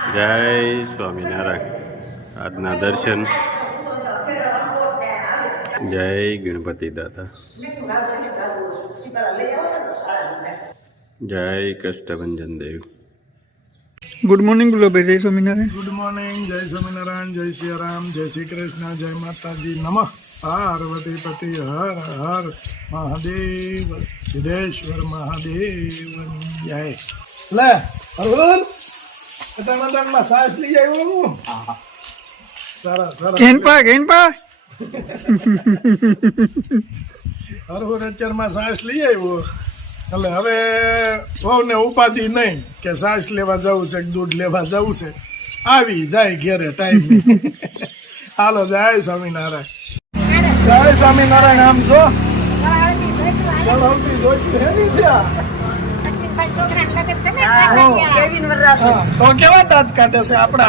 જય સ્વામિનારાયણ. આજના દર્શન. જય ગણપતિ દાદા. જય કષ્ટભંજન દેવ. ગુડ મોર્નિંગ ગુલાબભાઈ. જય સ્વામિનારાયણ. Good morning. જય સ્વામિનારાયણ. જય શ્રી રામ. જય શ્રી કૃષ્ણ. જય માતાજી. નમઃ પાર્વતી પતિ. હર હર મહાદેવ. સિદ્ધેશ્વર મહાદેવ જય. લે હર માં સાસ લઈ આવ્યો. સરસ સરસ. કેનપા હર અત્યારમાં સાસ લઈ આવ્યો. એટલે હવે વહુને ઉપાધિ નહીં કે સાસ લેવા જવું છે કે દૂધ લેવા જવું છે. આવી જાય ઘેરે ટાઈમ. હાલો જય સ્વામિનારાયણ. જય સ્વામિનારાયણ. આમ જો તો કેવા દાંત કાઢે છે. આપણે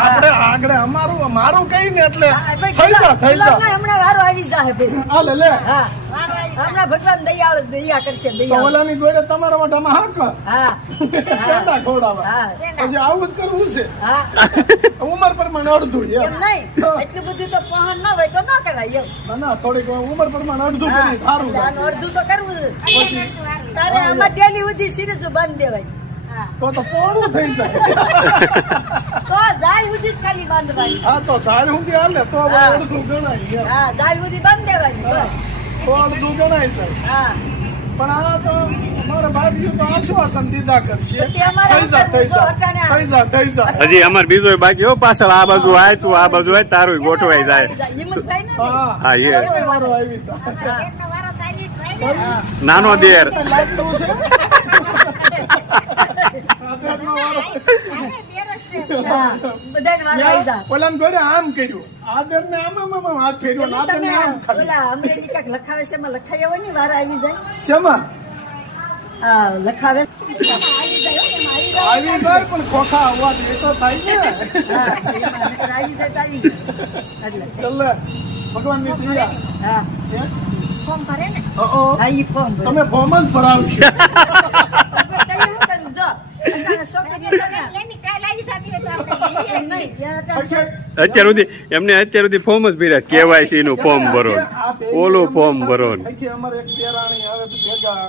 આગળ અમારું મારું કઈ ને એટલે થઈ જા હમણાં વારો આવી જાય. હાલે લે. હમણાં ભગવાન દયા કરશે. ઓલાની જોડે તમારા મોઢામાં હાક હા ખોડાવા. પછી આવું જ કરવું છે. ઉંમર પ્રમાણે અડધું એમ નહીં, એટલું બધું તો પહોંચ ન હોય તો ન કરાય એમ. ના થોડીક ઉંમર પ્રમાણે અડધું કરી સારું. અડધું તો કરવું. તારે આમાં ડેલી સુધી સિરીઝ બંધ દેવાય તો પોણું થઈ જાય. તો દાલ સુધી ખાલી બાંધવાની. હા તો સાડ સુધી હાલે તો અડધું ગણાય. હા દાલ સુધી બંધ દેવાની. તો અડધું ગણાય છે. હા પણ આ તો મારા ભાભીઓ તો આશ્વાસન દીધા કરશે. થઈ જા. હજી અમારે બીજો બાકી હો પાછળ. આ બાજુ આય તું, આ બાજુ આય, તારું ગોઠવાઈ જાય. હા એ નાનો દેર. ઓલા જોડે આમ કર્યું. આદર ને આમ હાથ ફેર્યો. આદર ને આમ અમરેલી કાક લખાવે છે એમાં લખાઈ આવે ને વાર આવી જાય. શેમાં લખાવે આવી જાય પણ ખોખા અવાજ એ તો થાય ને. આવી જાય તો આવી એટલે ભગવાન ની દયા. હા ફોર્મ ભરે ને. ફોર્મ તમે ફોર્મ જ ભરાવશો. અત્યાર સુધી ફોર્મ જ ભર્યા. કેવાયસી નું ફોર્મ ભરો, ઓલું ફોર્મ ભરો. અમારે એક દેરાણી આવે ભેગા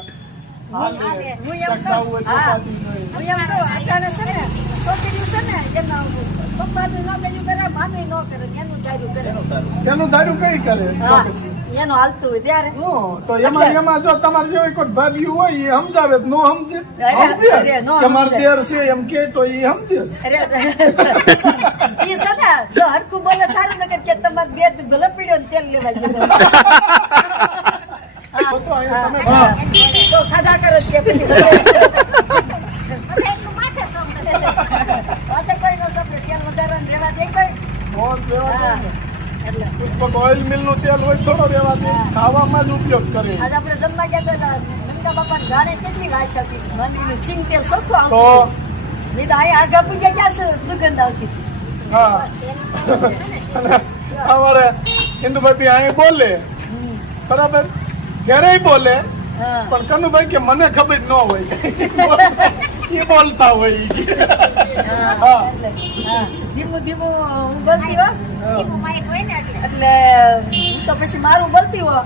એનું ધાર્યું કઈ કરે એનું હાલતું હોય ત્યારે તો એમાં જો તમારે જેવી કોઈ ભાભી હોય એ સમજાવે નો સમજે. તમારે દેર છે એમ કે તો એ સમજે. ઈ છે ને જો હરખું બોલે થારું નગર કે તમારે બે ભલે પીડ્યો ને તેલ લેવા ગયો તો ખાધા કરો કે પછી વાતે કોઈ નો સપને તેલ વધારાને લેવા દે કોઈ. પુષ્પક ઓઇલ મિલ નું તેલ હોય થોડો રેવા દે. ખાવામાં જ ઉપયોગ કરે. આજે આપણે જમવા ગયા તો નંદા બાપા ઘાણે કેટલી વાસ હતી. મંદિરનું સિંગ તેલ સોખું તો આવતું. મેં તો આ આગા પૂજા ક્યાં સુગંધ આવતી. હા અમારે હિન્દુભાઈ અહીં બોલે બરાબર, ક્યારેય બોલે પણ કનુભાઈ કે મને ખબર ન હોય. એ બોલતા હોય. ધીમું ધીમું હું બોલતી હો એટલે હું તો પછી મારું બોલતી હો.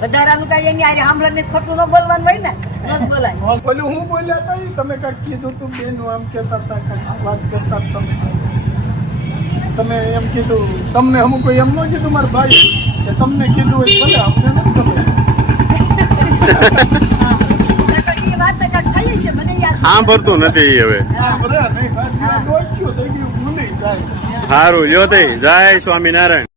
વધારાનું કઈ એની આરે સાંભળે ને ખોટું ન બોલવાનું હોય ને ન જ બોલાય. બોલ્યું હું બોલ્યા કઈ તમે કઈક કીધું તું બેન આમ કેતા હતા વાત કરતા તમે એમ કીધું. તમને અમુક કોઈ એમ ન કીધું મારા ભાઈ કે તમને કીધું હોય ભલે અમને નથી ખબર. સાંભળતું નથી હવે. સારું જો થઈ. જય સ્વામિનારાયણ.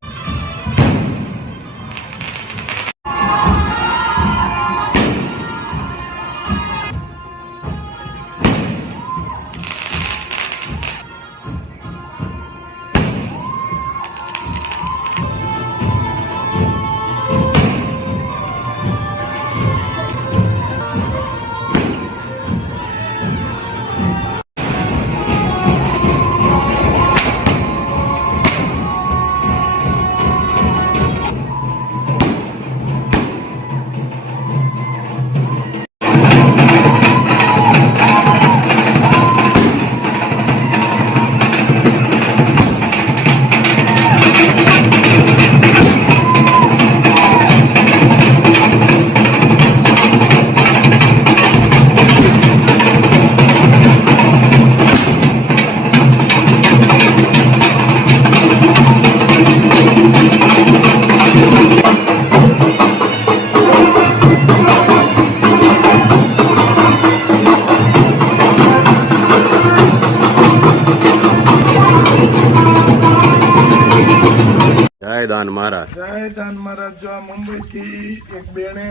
દાન મહારાજ. જય દાન મહારાજ. જો આ મુંબઈથી એક બેને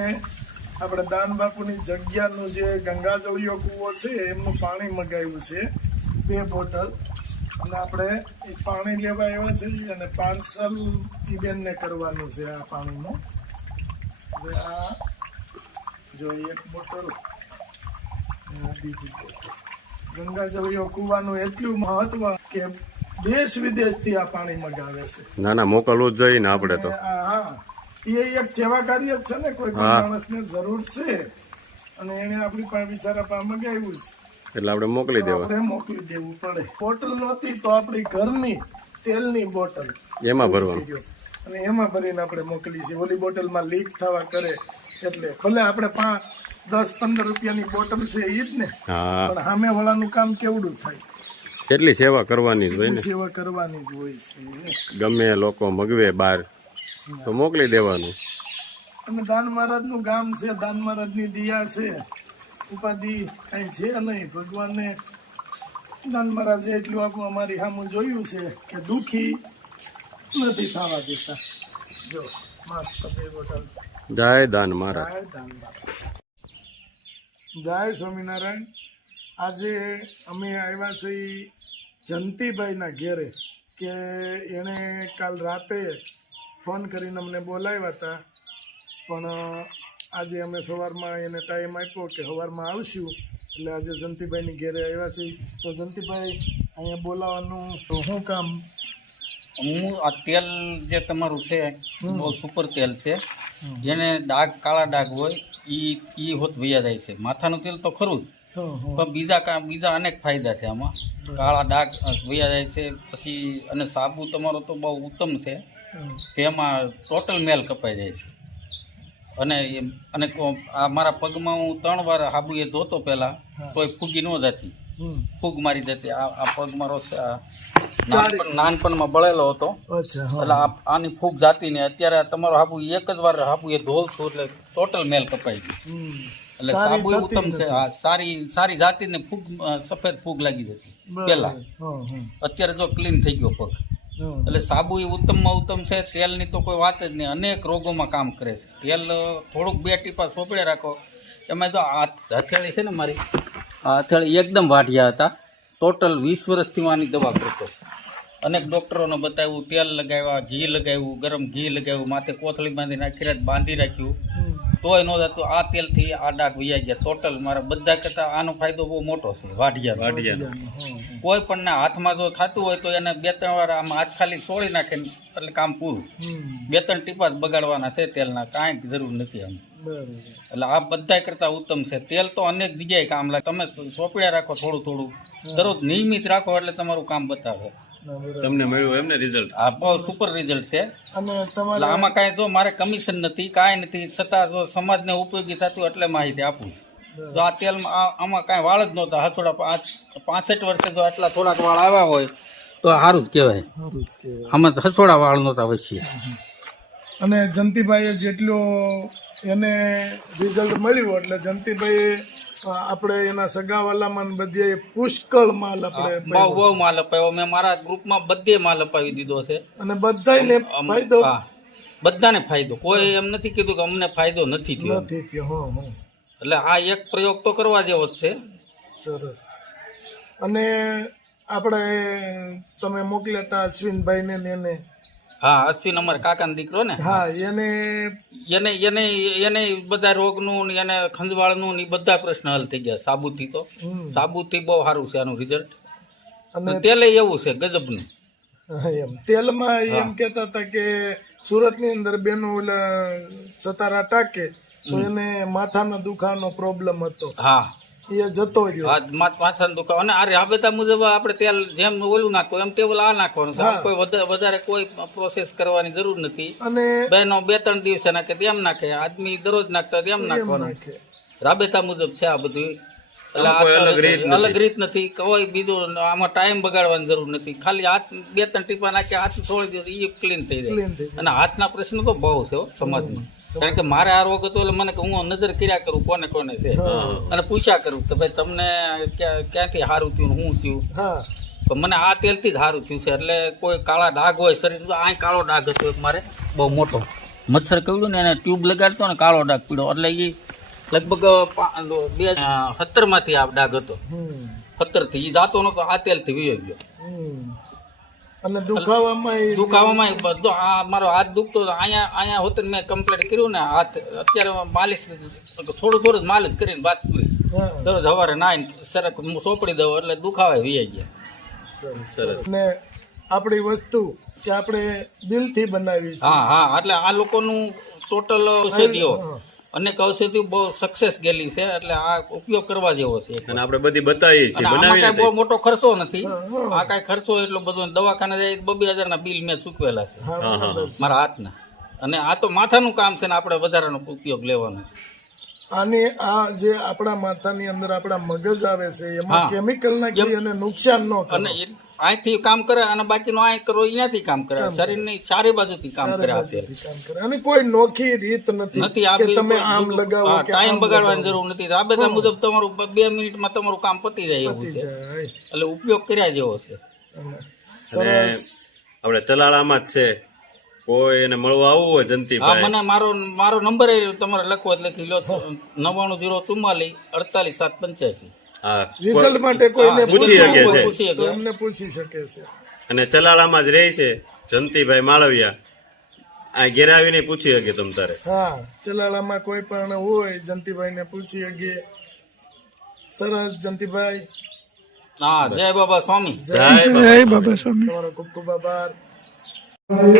આપણે દાન બાપુની જગ્યાનું જે ગંગાજળિયો કૂવો છે એમનું પાણી મગાવ્યું છે 2 બોટલ, અને આપણે એ પાણી લેવા આવ્યા છે અને પાર્સલ ઈ બેનને કરવાનું છે આ પાણીનું. હવે આ જો 1 બોટલ, આ બીજી બોટલ. ગંગાજળિયો કૂવાનું એટલું મહત્વ કે દેશ વિદેશથી આ પાણી મગાવે છે. ના ના, મોકલવું જ જોઈએ ને આપણે તો. હા, એ એક સેવા કાર્ય જ છે ને, કોઈ પણ માણસને જરૂર છે અને એને આપણી પાસે બિચારા પાસે મગાવ્યું છે એટલે આપણે મોકલી દેવા. આપણે મોકલી દેવું પડે. બોટલ નહોતી તો આપણી ઘરની તેલની બોટલ એમાં ભરવાનું, અને એમાં ભરીને આપણે મોકલી છે. ઓલી બોટલમાં લીક થવા કરે એટલે ભલે આપણે 5-10-15 રૂપિયાની બોટલ છે એ જ ને, હા, પણ સામે વાળાનું કામ કેવડું થાય, કેટલી સેવા કરવાની જ હોય ને. સેવા કરવાની જ હોય છે. ગમે લોકો મગવે બહાર તો મોકલી દેવાનું. અને દાન મહારાજનું ગામ છે, દાન મહારાજની દિયા છે, ઉપાધિ કઈ છે નહીં. ભગવાનને દાન મહારાજે એટલું આપણું અમારી સામું જોયું છે કે દુઃખી નથી થવા દેતા. જો મસ્ત 2 બોટલ. જય દાન મહારાજ. જય દાન મહારાજ. જય સ્વામિનારાયણ. આજે અમે આવ્યા છીએ જંતીભાઈના ઘેરે, કે એણે કાલ રાતે ફોન કરીને અમને બોલાવ્યા હતા, પણ આજે અમે સવારમાં એને ટાઈમ આપ્યો કે સવારમાં આવશું, એટલે આજે જંતીભાઈની ઘેરે આવ્યા છીએ. તો જંતીભાઈ, અહીંયા બોલાવવાનું તો શું કામ? હું આ તેલ જે તમારું છે બહુ સુપર તેલ છે. જેને ડાઘ, કાળા ડાઘ હોય ઈ હોત વૈયા જાય છે. માથાનું તેલ તો ખરું જ, પણ બીજા અનેક ફાયદા છે આમાં. કાળા ડાઘ વૈયા જાય છે. પછી અને સાબુ તમારો તો બહુ ઉત્તમ છે, તેમાં ટોટલ મેલ કપાઈ જાય છે. અને આ મારા પગમાં હું 3 વાર સાબુએ ધોતો પહેલાં, તોય ફૂગી ન જતી, ફૂગ મારી જતી. આ પગ મારો નાનપણમાં બળેલો હતો, એટલે આની ફૂગ જાતી ને. અત્યારે તમારો સાબુ એક જ વાર સાબુએ ધોલશું એટલે ટોટલ મેલ કપાઈ ગયું. એટલે સાબુ ઉત્તમ છે. સારી જાતી ને ફૂગ, સફેદ ફૂગ લાગી જતી પેલા, અત્યારે જો ક્લીન થઈ ગયો પગ. એટલે સાબુ એ ઉત્તમમાં ઉત્તમ છે. તેલની તો કોઈ વાત જ નહીં, અનેક રોગોમાં કામ કરે છે. તેલ થોડુંક 2 ટીપા સોપડે રાખો. એમાં જો આ હથેળી છે ને મારી, આ હથેળી એકદમ વાઢિયા હતા. ટોટલ 20 વર્ષથી આની દવા કરતો. અનેક ડૉક્ટરોને બતાવ્યું, તેલ લગાવ્યા, ઘી લગાવ્યું, ગરમ ઘી લગાવ્યું, માથે કોથળી બાંધી નાખી રાત બાંધી રાખ્યું, તોય ન થતું. આ તેલથી આ ડાઘ વૈયા ગયા ટોટલ. મારા બધા કરતાં આનો ફાયદો બહુ મોટો છે. વાઢિયાનો કોઈ પણ ના હાથમાં જો થતું હોય તો એને 2-3 વાર આમ હાથ ખાલી સોળી નાખે એટલે કામ પૂરું. 2-3 ટીપા જ બગાડવાના છે તેલના, કાંઈ જરૂર નથી આમ. એટલે આ બધા કરતાં ઉત્તમ છે. તેલ તો અનેક જગ્યાએ કામ લાગે. તમે સોપડ્યા રાખો થોડું થોડું, દરરોજ નિયમિત રાખો એટલે તમારું કામ બતાવે. તમને મળ્યું એમને રિઝલ્ટ? આ બહુ સુપર રિઝલ્ટ છે. અને એટલે આમાં કાંઈ જો મારે કમિશન નથી, કાંઈ નથી, છતાં જો સમાજને ઉપયોગી થતું એટલે માહિતી આપું. જો આ તેલમાં આમાં કાંઈ વાળ જ નહોતા. હથોડા 65 વર્ષે જો આટલા થોડાક વાળ આવ્યા હોય તો સારું જ કહેવાય. આમાં હથોડા વાળ નહોતા પછી. અને જંતીભાઈએ જેટલો એને રિઝલ્ટ મળ્યું એટલે જંતીભાઈ આપણે એના સગાવાલામાં બધે પુષ્કળ માલ આપણે બહુ માલ અપાયો. મેં મારા ગ્રુપમાં બધે માલ અપાવી દીધો છે, અને બધાને ફાયદો. બધાને ફાયદો. કોઈ એમ નથી કીધું કે અમને ફાયદો નથી થયો. એટલે આ એક પ્રયોગ તો કરવા જેવો જ છે. સરસ. અને આપણે તમે મોકલ્યા હતા અશ્વિનભાઈ ને એને? હા, અશ્વિન અમારા કાકાનો દીકરો ને. હા, એને બધા રોગનું ને એને ખંજવાળનું ને બધા પ્રશ્ન હલ થઈ ગયા સાબુથી. તો સાબુથી બહુ સારું છે આનું રિઝલ્ટ. અને તેલે એવું છે ગજબનું. તેલમાં એમ કહેતા હતા કે સુરતની અંદર બેનો ઓલા સતારા ટાકે તો એને માથાનો દુખાવાનો પ્રોબ્લેમ હતો. હા, એ જતો રહ્યો. માથાનો દુખાવો. અને આ રાબેતા મુજબ આપણે તેલ જેમ ઓલું નાખો એમ તેલ આ નાખવાનું છે. કોઈ વધારે કોઈ પ્રોસેસ કરવાની જરૂર નથી. અને બહેનો 2-3 દિવસે નાખે તેમ નાખે, આદમી દરરોજ નાખતા તેમ નાખવાનું. રાબેતા મુજબ છે આ બધું. એટલે અલગ રીત નથી. કોઈ બીજું આમાં ટાઈમ બગાડવાની જરૂર નથી. ખાલી હાથ 2-3 ટીપા નાખે, હાથ છોડી દો, એ ક્લીન થઈ જાય. અને હાથના પ્રશ્ન તો બહુ છે સમાજમાં. કારણ કે મારે આ રોગ હતો એટલે મને હું નજર કર્યા કરું કોને કોને છે, અને પૂછ્યા કરું કે ભાઈ તમને ક્યાંથી સારું થયું, શું થયું. પણ મને આ તેલથી જ સારું થયું છે. એટલે કોઈ કાળા ડાઘ હોય શરીર તો આ કાળો ડાઘ હતો એક મારે બહુ મોટો મચ્છર કહ્યું ને એને ટ્યુબ લગાડતો ને કાળો ડાઘ પીડો એટલે એ લગભગ 2017માંથી આ ડાઘ હતો. 17થી એ જાતો નતો આ તેલથી વીયો ગયો. અને દુખાવામાં બધો આ મારો હાથ દુખતો હતો. અહીંયા હોતે મેં કમ્પ્લીટ કર્યું ને હાથ અત્યારે માલિશ થોડું જ માલિશ કરીને વાત કરી દરરોજ સવારે નાઈને સરક હું સોંપડી દઉં એટલે દુખાવા વી ગયા. સરસ. ને આપણી વસ્તુ કે આપણે દિલથી બનાવી છે. હા એટલે આ લોકોનું ટોટલ ઔષધિઓ અનેક ઔષધિઓ બહુ સક્સેસ ગયેલી છે. એટલે આ ઉપયોગ કરવા જેવો છે અને આપણે બધી બતાવીએ છીએ, અને આમાં કઈ બહુ બનાવી મોટો ખર્ચો નથી. આ કઈ ખર્ચો એટલો બધો દવાખાને જાય 2,000 ના બિલ મેં ચૂકવેલા છે મારા હાથના. અને આ તો માથાનું કામ છે ને આપણે વધારાનો ઉપયોગ લેવાનો. આની આ જે આપણા માથાની અંદર આપણા મગજ આવે છે એમાં કેમિકલ નાખી અને નુકસાન ન કરે. અને અહીંથી કામ કરે અને બાકીનો આ કરો અહીંયાથી કામ કરે. શરીરની ચારે બાજુથી કામ કરે અત્યારે. કામ કરે. અને કોઈ નોખી રીત નથી કે તમે આમ લગાવો કે ટાઈમ બગાડવાની જરૂર નથી. રાબેતા મુજબ તમારું 2 મિનિટમાં તમારું કામ પતી જાય એવું છે. એટલે ઉપયોગ કર્યા જેવો છે. અને આપણે ચલાળામાં જ છે. કોઈ એને મળવા આવવું હોય હા, જંતીભાઈ, મને મારો નંબર તમારે લખવો એટલે લખી લો 9904444785. હા રિઝલ્ટ માટે કોઈને પૂછી શકે છે. પૂછી શકે. તો એમને પૂછી શકે છે. અને ચલાળામાં જ રહે છે જંતીભાઈ માળવિયા. આ ઘેર આવીને પૂછી શકે તમ તારે. હા, ચલાળામાં કોઈ પણ હોય જંતીભાઈ ને પૂછી શકીએ. સરસ જંતીભાઈ, હા, જય બાબા સ્વામી. જય બાબા. જય બાબા સ્વામી. તમારો ખૂબ ખૂબ આભાર. તમે